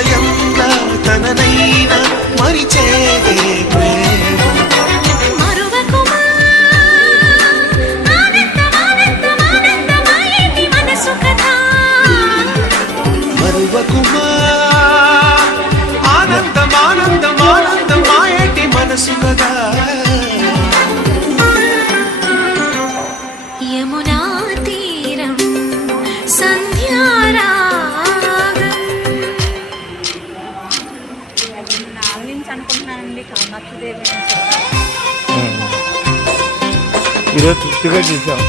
హృదయంగా తననైనా మరిచేదే ప్రేమ. మరువకుమా ఆనందమానందమానందమాయేటి మనసు కథ. మరువకుమా ఆనందమానందమానందమాయేటి మనసు కదా. యమునా తీరం సంధ్యారాగం. నాలుగు నుంచి అనుకుంటున్నానండి కామాక్షి దేవి ఈరోజు తృప్తిగా చూసాం.